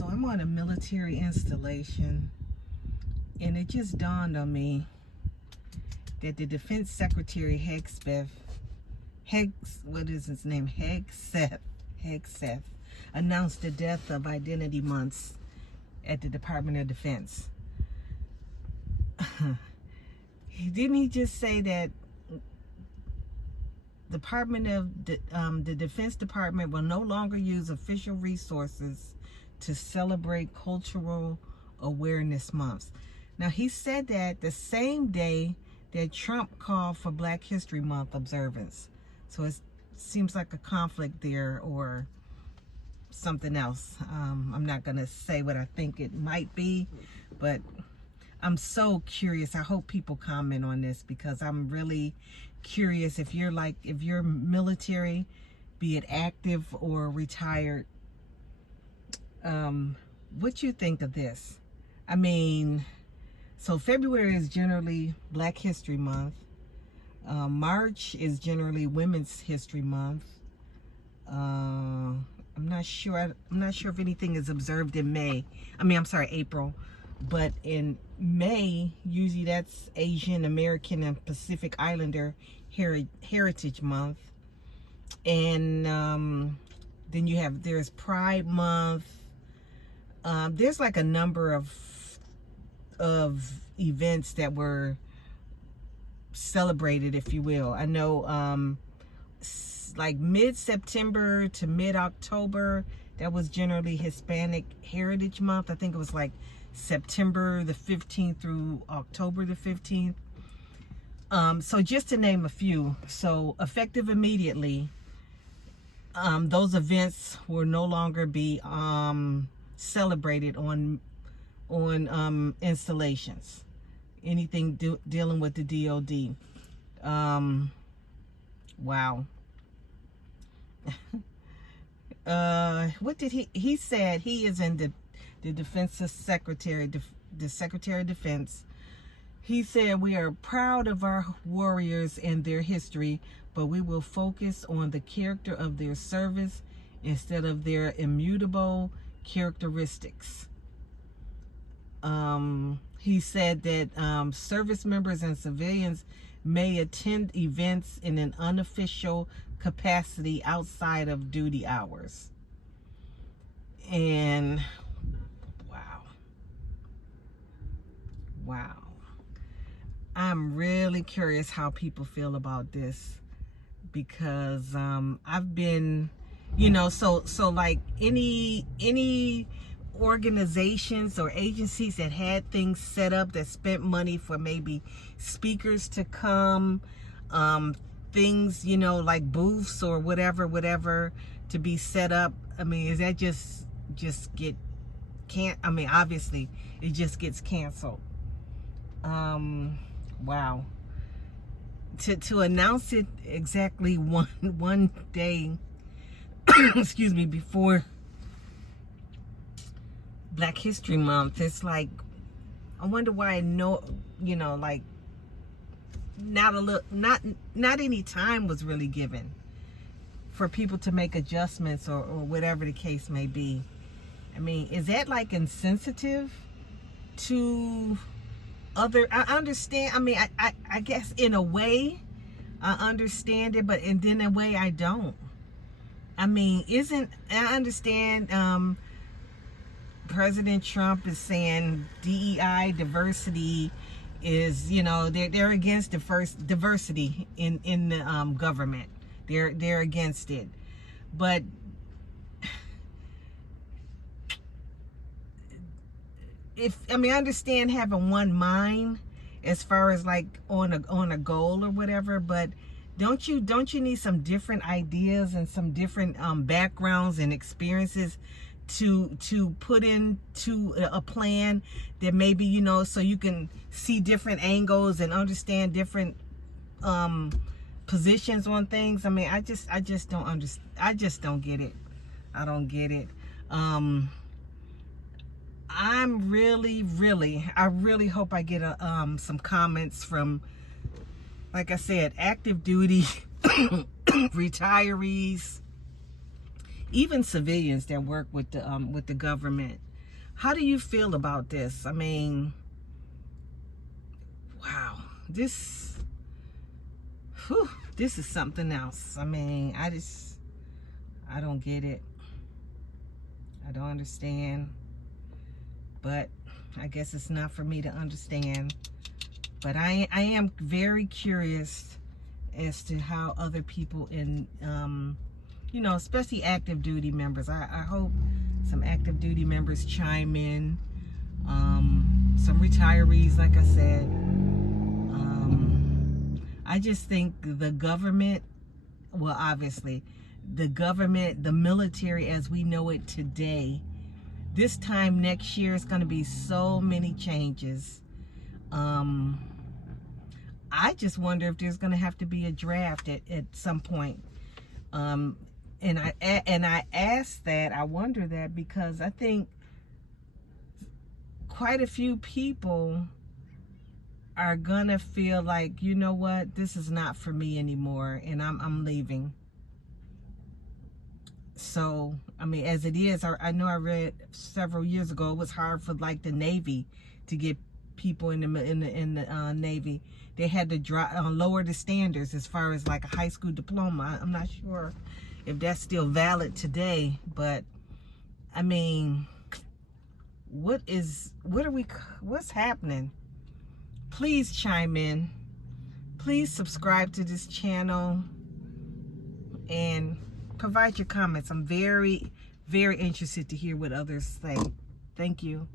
So I'm on a military installation, and it just dawned on me that the Defense Secretary Hegseth, announced the death of Identity Months at the Department of Defense. Didn't he just say that the Defense Department will no longer use official resources to celebrate Cultural Awareness Months? Now, he said that the same day that Trump called for Black History Month observance. So it seems like a conflict there or something else. I'm not going to say what I think it might be, but I'm so curious. I hope people comment on this because I'm really curious if you're military, be it active or retired, what you think of this. I mean, so February is generally Black History Month. March is generally Women's History Month. I'm not sure if anything is observed in April. But in May, usually that's Asian American and Pacific Islander Heritage Month. And then there's Pride Month. There's like a number of events that were celebrated, if you will. I know like mid-September to mid-October, that was generally Hispanic Heritage Month. I think it was like September the 15th through October the 15th. So just to name a few. So effective immediately, those events will no longer be celebrated on installations. Anything dealing with the DOD. Wow. What did he said he is in the Defense Secretary, the Secretary of Defense. He said, "We are proud of our warriors and their history, but we will focus on the character of their service instead of their immutable characteristics." He said that service members and civilians may attend events in an unofficial capacity outside of duty hours. And wow. I'm really curious how people feel about this because I've been, so like any organizations or agencies that had things set up that spent money for maybe speakers to come, things, like booths or whatever to be set up. I mean, is that obviously it just gets canceled. Wow. To announce it exactly one day excuse me, before Black History Month, it's like, I wonder why not any time was really given for people to make adjustments or whatever the case may be. I mean, is that like insensitive to other? I understand. I mean, I guess in a way I understand it, but in a way I don't. I mean, I understand President Trump is saying DEI, diversity is, they're against diversity in the government. They're against it. But I understand having one mind as far as like on a goal or whatever, but don't you need some different ideas and some different backgrounds and experiences to put into a plan that maybe, so you can see different angles and understand different positions on things? I mean, I just don't understand. I just don't get it. I don't get it. I'm I really hope I get some comments from, like I said, active duty, retirees, even civilians that work with the government. How do you feel about this? I mean, wow, this is something else. I mean, I don't get it. I don't understand. But I guess it's not for me to understand. But I am very curious as to how other people in, you know, especially active duty members. I hope some active duty members chime in. Some retirees, like I said. I just think the government, well, obviously, the government, the military as we know it today, this time next year is going to be so many changes. I just wonder if there's going to have to be a draft at some point. And I ask that, I wonder that, because I think quite a few people are gonna feel like, you know what, this is not for me anymore, and I'm leaving. So, I mean, as it is, I know I read several years ago it was hard for like the Navy to get people in the Navy. They had to lower the standards as far as like a high school diploma. I'm not sure if that's still valid today, but I mean, what's happening? Please chime in. Please subscribe to this channel and provide your comments. I'm very, very interested to hear what others say. Thank you.